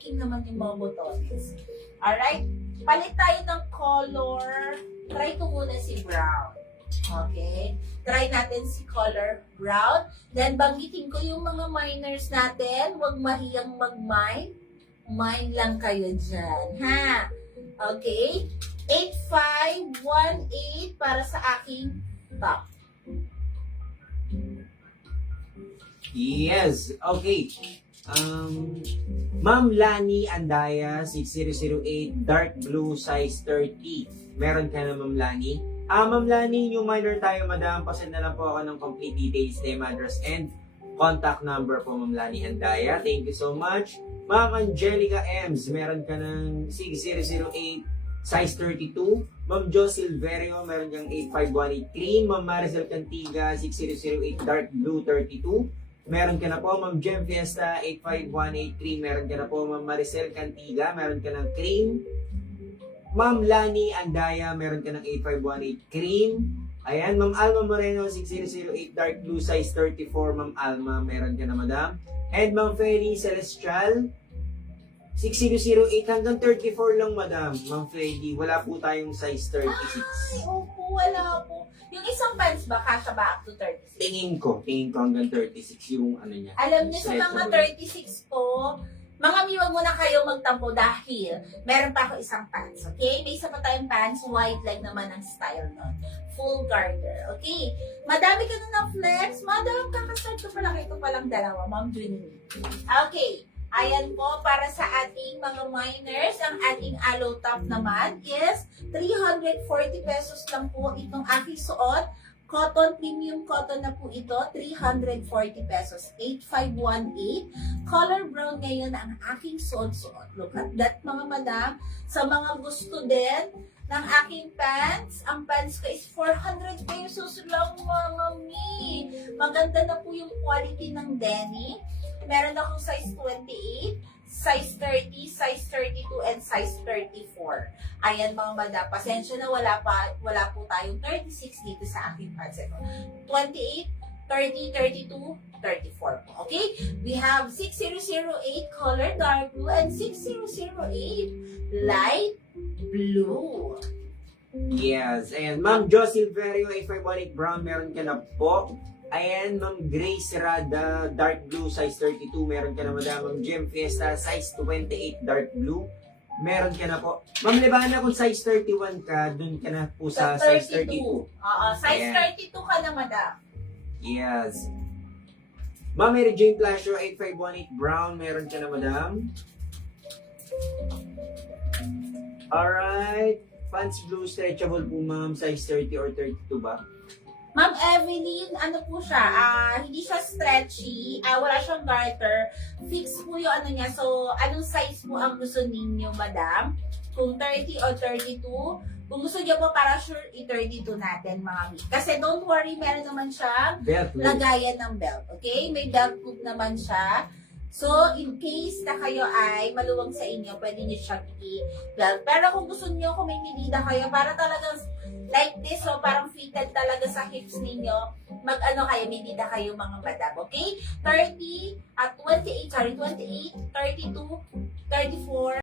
working naman yung mga botones. Alright? Palit tayo ng color. Try ko muna si brown. Okay? Try natin si color brown. Then, banggitin ko yung mga minors natin. Huwag mahiyang mag-mine. Mine lang kayo dyan. Ha? Okay? 8518 para sa aking top. Yes, okay. Ma'am Lani Andaya, 6008, dark blue, size 30. Meron ka na, Ma'am Lani? Ma'am Lani, yung minor tayo, madam. Pasend na lang po ako ng complete details, name, address, and contact number po, Ma'am Lani Andaya. Thank you so much. Ma'am Angelica Ems, meron ka ng 6008, size 32. Ma'am Jo Silverio, meron kang 8518 cream. Ma'am Maricel Cantiga, 6008, dark blue, 32. Meron ka na po, Ma'am Gem Fiesta, 85183. Meron ka na po, Ma'am Maricel Cantiga. Meron ka ng cream. Ma'am Lani Andaya, meron ka ng 8518 cream. Ayan, Ma'am Alma Moreno, 6008 dark blue, size 34. Ma'am Alma, meron ka na, madam. And Ma'am Freddy Celestial, 6008 hanggang 34 lang, madam. Ma'am Freddy, wala po tayong size 36. Ay, opo, wala po. Yung isang pants ba, kasha ba up to 36? Tingin ko hanggang 36 yung ano niya. Alam niyo sa mga 36 po, mga miwag muna kayo magtampo dahil meron pa ako isang pants, okay? May isa pa tayong pants, white leg naman ang style nun. Full garter, okay? Madami ka na ng flex. Madam, kakastart ko pala, ito palang dalawa, Ma'am Junnie. Okay, ayan po, para sa ating mga minors, ang ating aloe top naman is 340 pesos lang po itong aking suot. Cotton, premium cotton na po ito, 340 pesos, 8518. Color brown ngayon ang aking suot-suot. Look at that, mga madam. Sa mga gusto din ng aking pants, ang pants ko is 400 pesos lang, mga mi. Maganda na po yung quality ng denim. Meron akong size 28, size 30, size 32, and size 34. Ayan, mga madam, pasensya na wala po tayong 36 dito sa aking pants. 28, 30, 32, 34 po. Okay? We have 6008 color dark blue and 6008 light blue. Yes, and Ma'am Jo Silverio, 8518 brown, meron ka na po. Ayan, Ma'am Grace Rada, dark blue, size 32. Meron ka na, madam. Ma'am Gem Fiesta, size 28, dark blue. Meron ka na po. Ma'am Lebana, kung size 31 ka, dun ka na po sa size 32. Size Ayan. 32 ka na, madam. Yes. Ma'am Mary Jane Plasio, 8518 brown. Meron ka na, madam. Alright. Pants blue, stretchable po, ma'am. Size 30 or 32 ba? Ma'am Evelyn, ano po siya, hindi siya stretchy, wala siyang garter, fix po yung ano niya. So, anong size po ang gusto ninyo, madam? Kung 30 or 32, kung gusto niyo po para sure, i-32 natin, mga mi. Kasi don't worry, meron naman siya Belt loop. lagayan ng belt, okay? May belt loop naman siya. So, in case na kayo ay maluwag sa inyo, pwede niyo siyang i-belt. Pero kung gusto niyo, kung may medida kayo, para talagang like this, so parang fitted talaga sa hips ninyo, mag-ano kayo, medida kayo, mga madam, okay? 30 at 28, sorry, 28, 32, 34,